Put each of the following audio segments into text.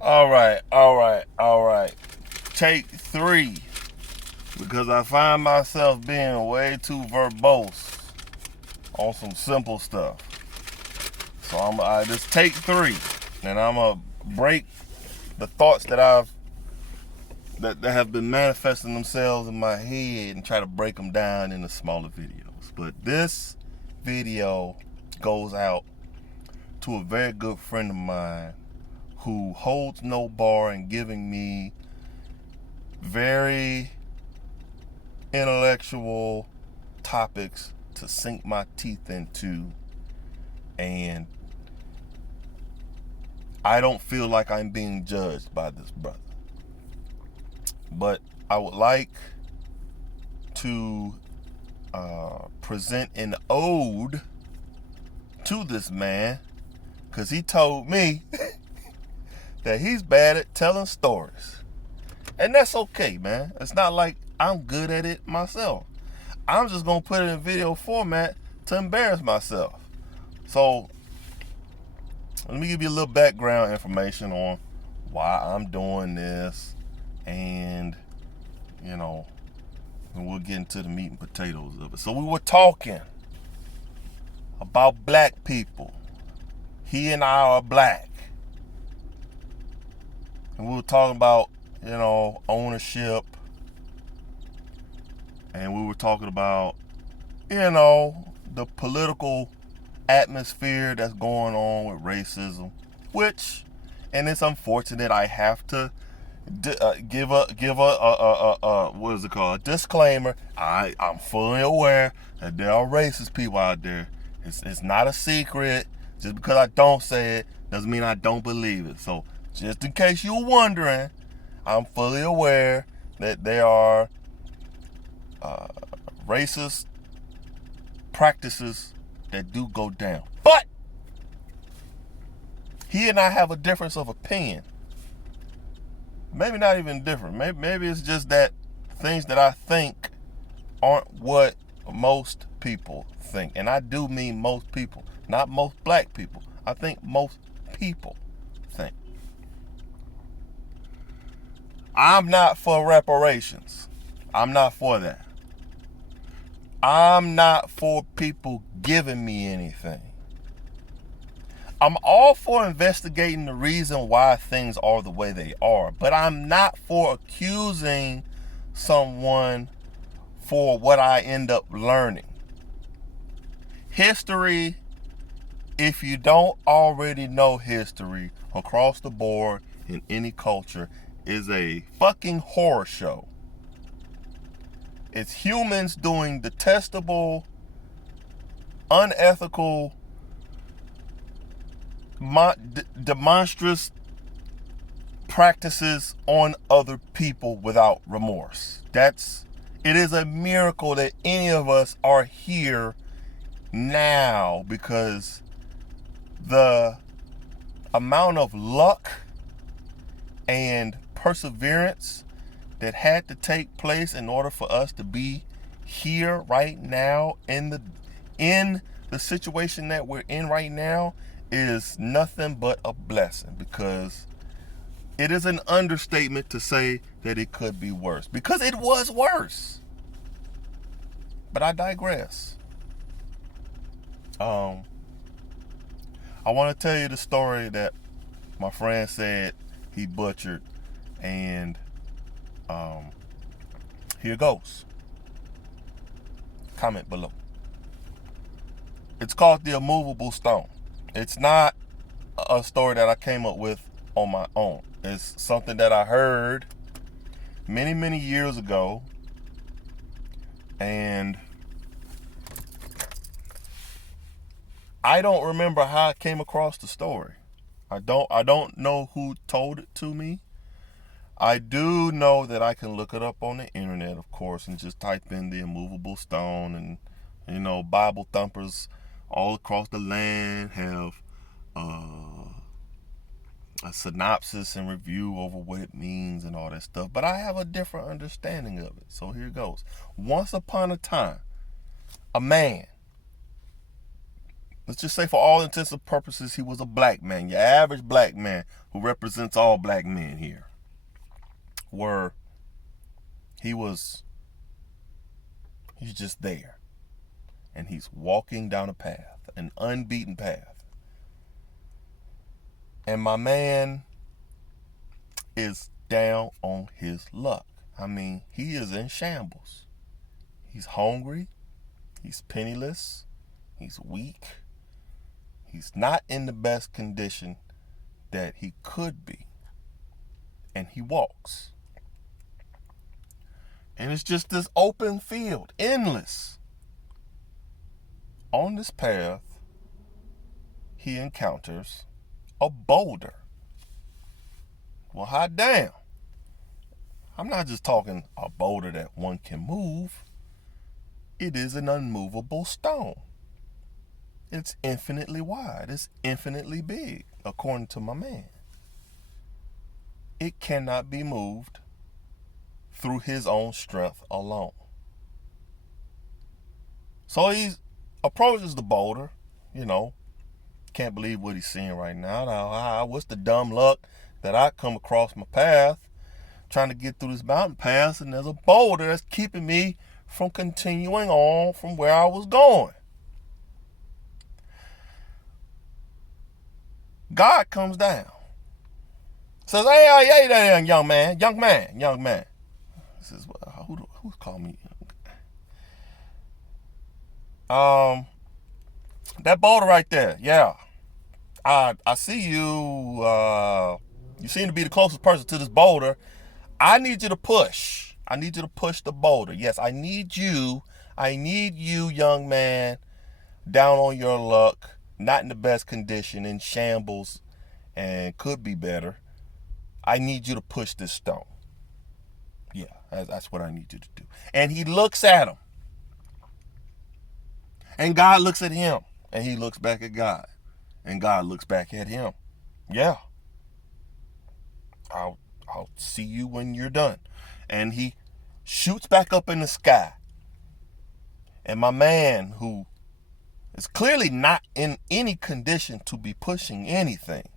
All right. Take three. Because I find myself being way too verbose on some simple stuff. So I just take three, and I'm gonna break the thoughts that have been manifesting themselves in my head and try to break them down into smaller videos. But this video goes out to a very good friend of mine who holds no bar in giving me very intellectual topics to sink my teeth into, and I don't feel like I'm being judged by this brother. But I would like to present an ode to this man, because he told me that he's bad at telling stories. And that's okay, man. It's not like I'm good at it myself. I'm just going to put it in video format to embarrass myself. So, let me give you a little background information on why I'm doing this, and, and we'll get into the meat and potatoes of it. So we were talking about black people. He and I are black. And we were talking about, ownership. And we were talking about, the political atmosphere that's going on with racism, which, and it's unfortunate, I have to give a what is it called? A disclaimer. I'm fully aware that there are racist people out there. It's not a secret. Just because I don't say it doesn't mean I don't believe it. So just in case you're wondering, I'm fully aware that there are racist practices that do go down. But he and I have a difference of opinion. Maybe not even different. Maybe it's just that things that I think aren't what most people think. And I do mean most people, not most black people. I think most people think. I'm not for reparations. I'm not for that. I'm not for people giving me anything. I'm all for investigating the reason why things are the way they are, but I'm not for accusing someone for what I end up learning. History, if you don't already know history across the board in any culture, is a fucking horror show. It's humans doing detestable, unethical, demonstrous practices on other people without remorse. It is a miracle that any of us are here now, because the amount of luck and perseverance that had to take place in order for us to be here right now in the situation that we're in right now is nothing but a blessing, because it is an understatement to say that it could be worse, because it was worse. But I digress. I want to tell you the story that my friend said he butchered, and here goes. Comment below. It's called The Immovable Stone. It's not a story that I came up with on my own. It's something that I heard many, many years ago, and I don't remember how I came across the story. I don't know who told it to me. I do know that I can look it up on the internet, of course, and just type in The Immovable Stone, and Bible thumpers all across the land have a synopsis and review over what it means and all that stuff. But I have a different understanding of it. So here goes. Once upon a time, a man let's just say for all intents and purposes, he was a black man, your average black man who represents all black men here, where he's just there. And he's walking down a path, an unbeaten path. And my man is down on his luck. I mean, he is in shambles. He's hungry. He's penniless. He's weak. He's not in the best condition that he could be. And he walks. And it's just this open field, endless. On this path, he encounters a boulder. Well, hot damn. I'm not just talking a boulder that one can move. It is an unmovable stone. It's infinitely wide. It's infinitely big, according to my man. It cannot be moved through his own strength alone. So he approaches the boulder, can't believe what he's seeing right now. Now, what's the dumb luck that I come across my path trying to get through this mountain pass, and there's a boulder that's keeping me from continuing on from where I was going. God comes down. Says, hey, there, young man. He says, well, who's calling me? That boulder right there, yeah. I see you. You seem to be the closest person to this boulder. I need you to push. I need you to push the boulder. Yes, I need you, young man, down on your luck, not in the best condition, in shambles, and could be better. I need you to push this stone. Yeah, that's what I need you to do. And he looks at him. And God looks at him. And he looks back at God. And God looks back at him. Yeah. I'll see you when you're done. And he shoots back up in the sky. And my man, who is clearly not in any condition to be pushing anything,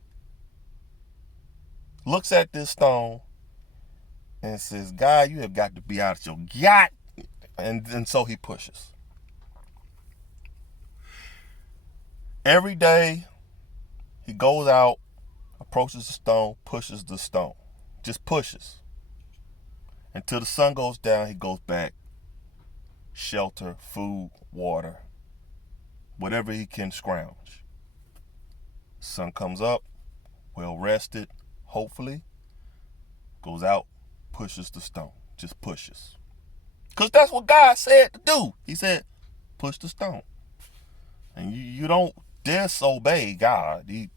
looks at this stone and says, God, you have got to be out of your yacht. And so he pushes. Every day, he goes out, approaches the stone, pushes the stone. Just pushes. Until the sun goes down, he goes back. Shelter, food, water, whatever he can scrounge. Sun comes up, well rested, hopefully, goes out, pushes the stone. Just pushes. Because that's what God said to do. He said, push the stone. And you don't disobey God. He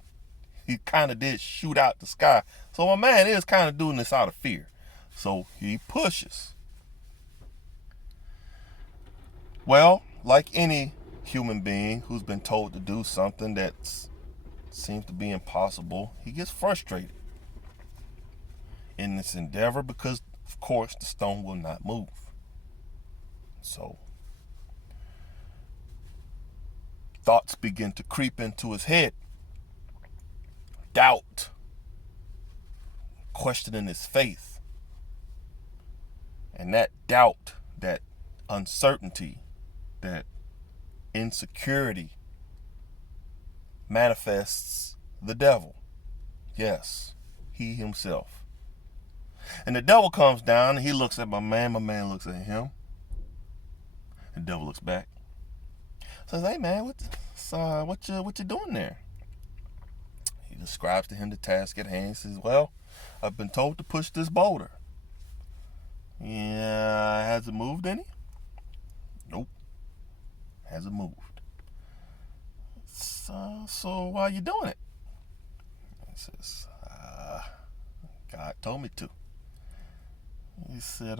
kind of did shoot out the sky. So my man is kind of doing this out of fear. So he pushes. Well, like any human being who's been told to do something that seems to be impossible, he gets frustrated in this endeavor because, of course, the stone will not move. So thoughts begin to creep into his head. Doubt, questioning his faith. And that doubt, that uncertainty, that insecurity manifests the devil. Yes, he himself. And the devil comes down and he looks at my man looks at him. The devil looks back. Says, hey man, what you doing there? He describes to him the task at hand. He says, well, I've been told to push this boulder. Yeah, has it moved any? Nope. Hasn't moved. So why are you doing it? He says, God told me to. He said,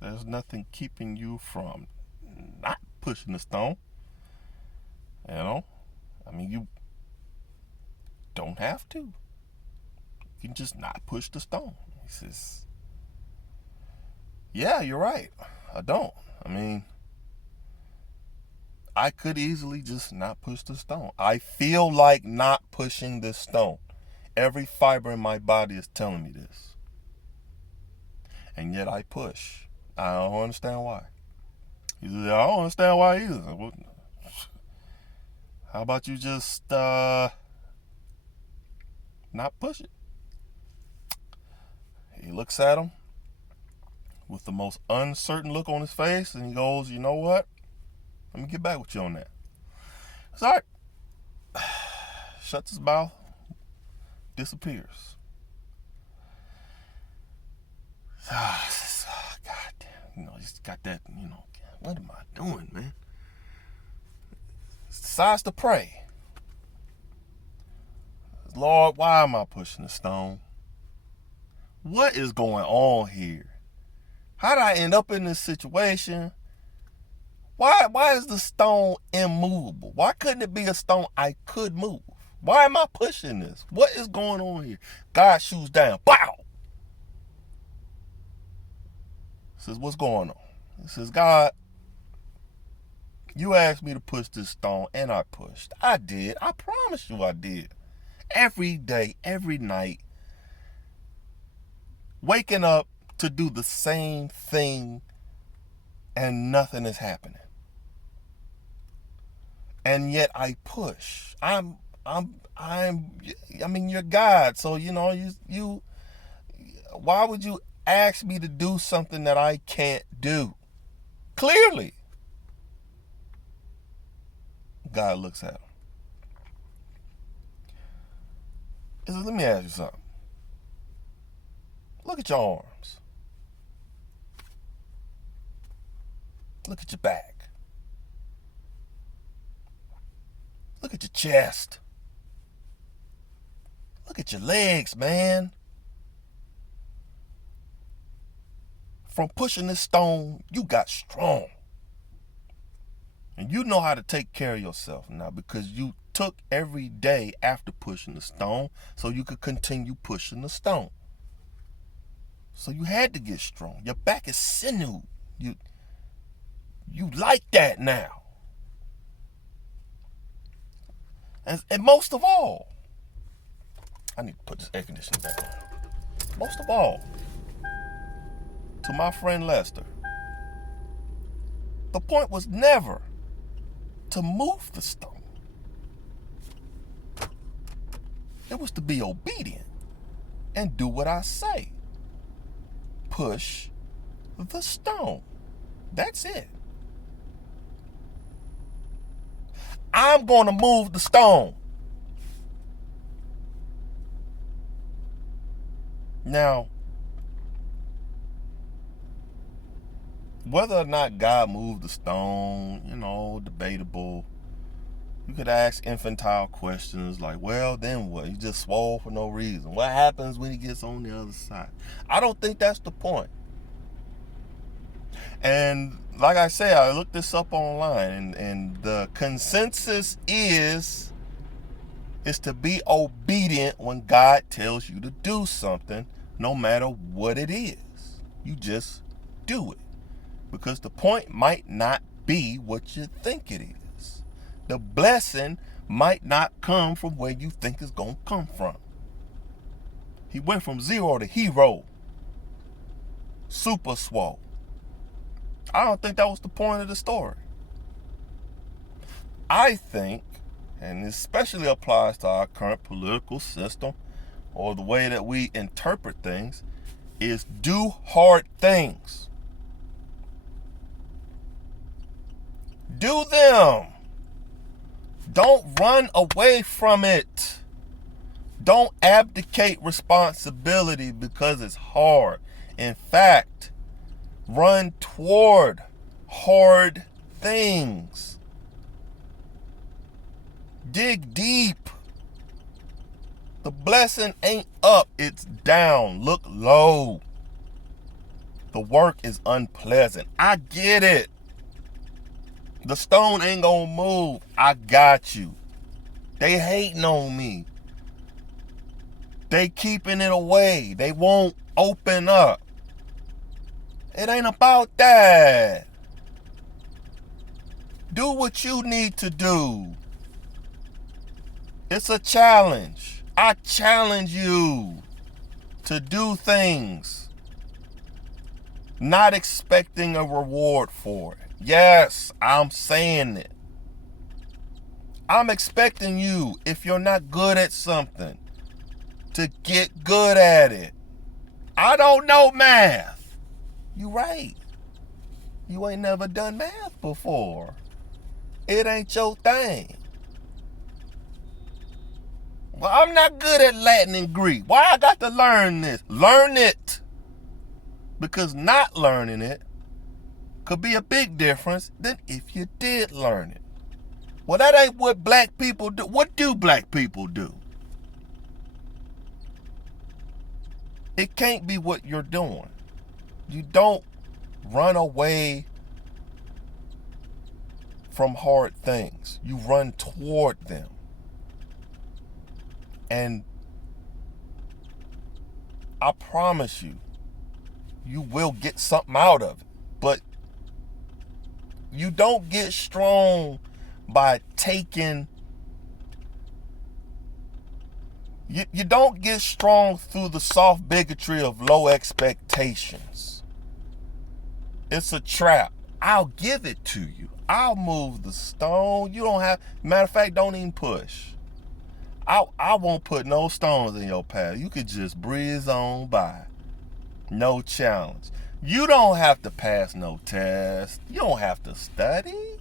there's nothing keeping you from not pushing the stone. I mean, you don't have to. You can just not push the stone. He says, yeah, you're right. I don't. I mean, I could easily just not push the stone. I feel like not pushing this stone. Every fiber in my body is telling me this. And yet I push. I don't understand why. He said, I don't understand why either. Well, how about you just not push it? He looks at him with the most uncertain look on his face, and he goes, you know what? Let me get back with you on that. It's all right. Shuts his mouth, disappears. God damn, he's got that, what am I doing, man? Decides to pray. Lord, why am I pushing the stone? What is going on here? How did I end up in this situation? Why is the stone immovable? Why couldn't it be a stone I could move? Why am I pushing this? What is going on here? God shoots down. Bow! Says, what's going on? He says, God, you asked me to push this stone, and I pushed. I did. I promise you I did. Every day, every night, waking up to do the same thing, and nothing is happening. And yet I push. You're God. So, you why would you ask me to do something that I can't do? Clearly. God looks at him. He says, let me ask you something. Look at your arms. Look at your back. Look at your chest. Look at your legs, man. From pushing this stone, you got strong. And you know how to take care of yourself now because you took every day after pushing the stone so you could continue pushing the stone. So you had to get strong. Your back is sinew. You like that now. And most of all, I need to put this air conditioning back on. Most of all, to my friend Lester, the point was never to move the stone. It was to be obedient and do what I say. Push the stone. That's it. I'm going to move the stone. Now, whether or not God moved the stone, debatable. You could ask infantile questions like, well, then what? He just swore for no reason. What happens when he gets on the other side? I don't think that's the point. And like I say, I looked this up online, and the consensus is to be obedient when God tells you to do something, no matter what it is. You just do it. Because the point might not be what you think it is. The blessing might not come from where you think it's going to come from. He went from zero to hero. Super swole. I don't think that was the point of the story. I think, and this especially applies to our current political system or the way that we interpret things, is do hard things. Do them. Don't run away from it. Don't abdicate responsibility because it's hard. In fact, run toward hard things. Dig deep. The blessing ain't up, it's down. Look low. The work is unpleasant. I get it. The stone ain't gonna move. I got you. They hating on me. They keeping it away. They won't open up. It ain't about that. Do what you need to do. It's a challenge. I challenge you to do things not expecting a reward for it. Yes, I'm saying it. I'm expecting you, if you're not good at something, to get good at it. I don't know math. You right. You ain't never done math before. It ain't your thing. Well, I'm not good at Latin and Greek. Why I got to learn this? Learn it. Because not learning it could be a big difference than if you did learn it. Well, that ain't what black people do. What do black people do? It can't be what you're doing. You don't run away from hard things. You run toward them. And I promise you, you will get something out of it. But you don't get strong by taking... You don't get strong through the soft bigotry of low expectations. It's a trap. I'll give it to you. I'll move the stone. You don't have... Matter of fact, don't even push. I won't put no stones in your path. You could just breeze on by. No challenge. You don't have to pass no test. You don't have to study.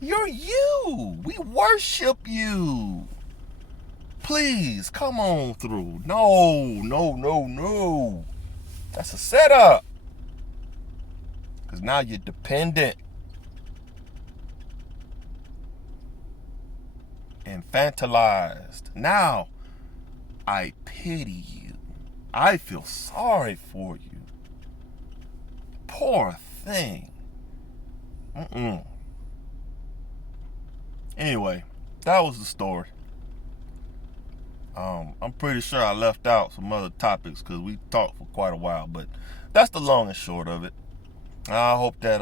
You're you. We worship you. Please, come on through. No. That's a setup. Because now you're dependent. Infantilized. Now, I pity you. I feel sorry for you. Poor thing. Anyway, that was the story. I'm pretty sure I left out some other topics because we talked for quite a while, but that's the long and short of it. I hope that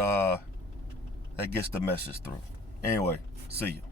that gets the message through. Anyway, see you.